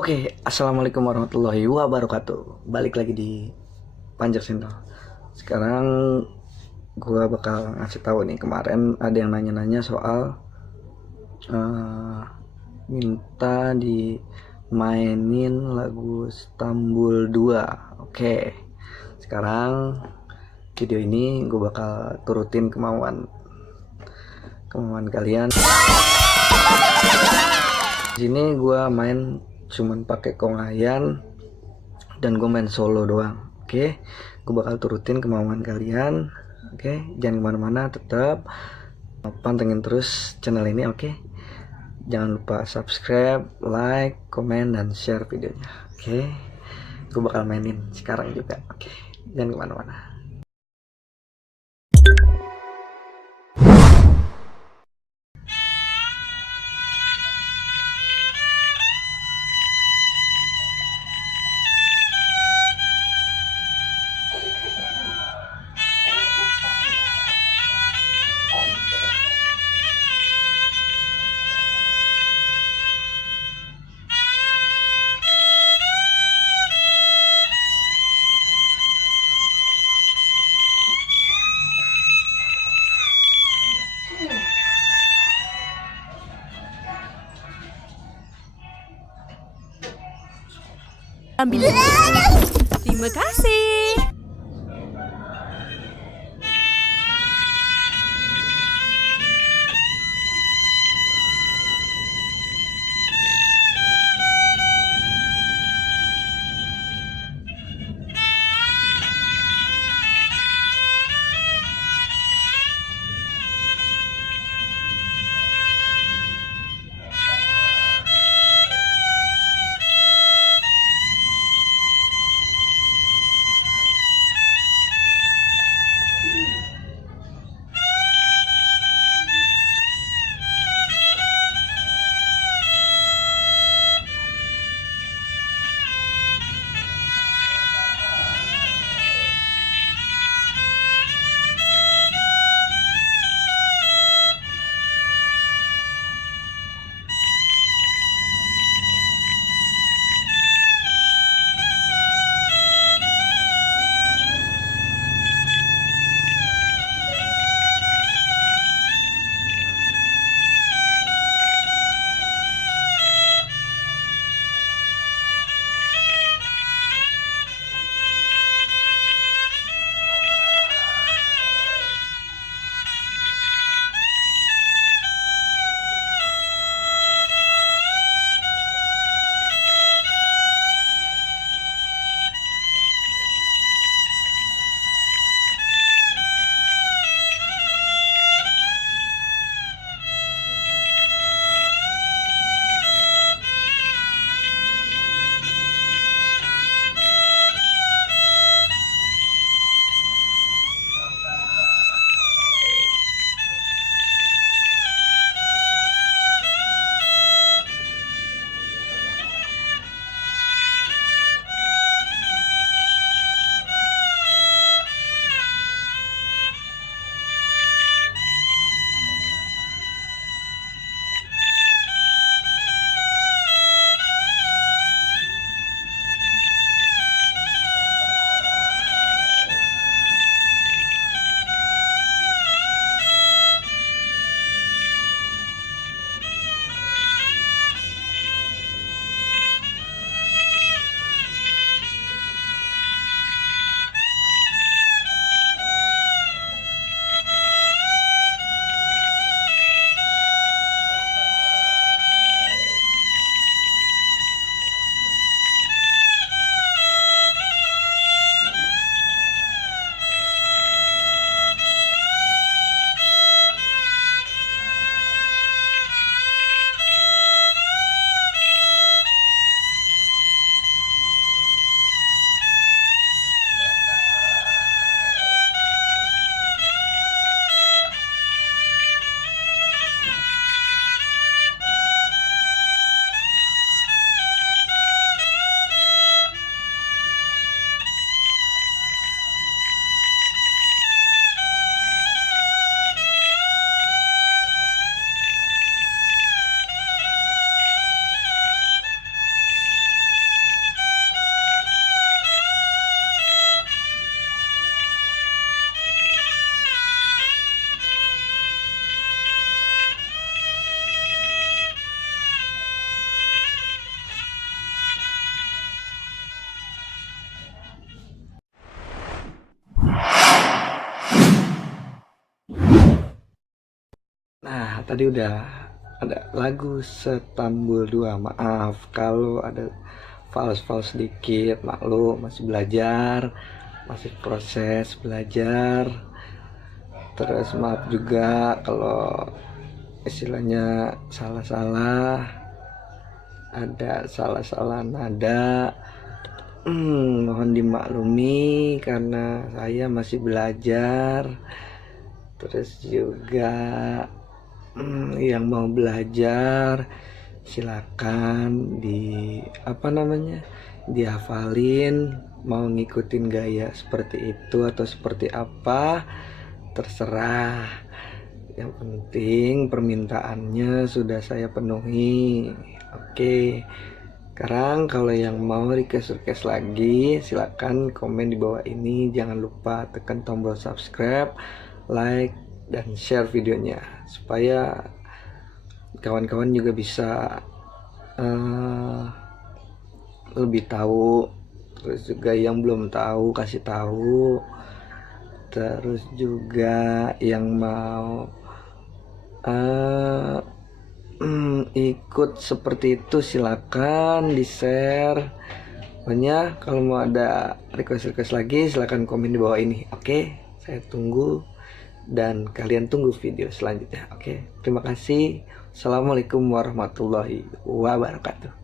Oke, assalamualaikum warahmatullahi wabarakatuh. Balik lagi di Panjang Channel. Sekarang gua bakal ngasih tahu nih, kemarin ada yang nanya-nanya soal eh, minta dimainin lagu Istanbul 2. Oke, sekarang video ini gue bakal turutin kemauan kalian. Di sini gue main cuman pakai kongayan dan gue main solo doang. Oke, gue bakal turutin kemauan kalian. Oke, jangan kemana-mana, tetap pantengin terus channel ini. Oke, jangan lupa subscribe, like, komen, dan share videonya. Oke, gue bakal mainin sekarang juga. Oke, jangan kemana-mana. Ambil. Terima kasih. tadi udah ada lagu Setambul 2. Maaf kalau ada fals sedikit, maklum, masih belajar, masih proses belajar. Terus maaf juga kalau istilahnya salah-salah, ada salah-salah nada. Mohon dimaklumi karena saya masih belajar. Terus juga yang mau belajar silakan dihafalin, mau ngikutin gaya seperti itu atau seperti apa terserah. Yang penting permintaannya sudah saya penuhi. Oke. Sekarang kalau yang mau request lagi silakan komen di bawah ini. Jangan lupa tekan tombol subscribe, like, dan share videonya supaya kawan-kawan juga bisa lebih tahu. Terus juga yang belum tahu kasih tahu. Terus juga yang mau ikut seperti itu silakan di share. Pokoknya kalau mau ada request lagi silakan komen di bawah ini. Oke, saya tunggu dan kalian tunggu video selanjutnya. Oke, terima kasih. Assalamualaikum warahmatullahi wabarakatuh.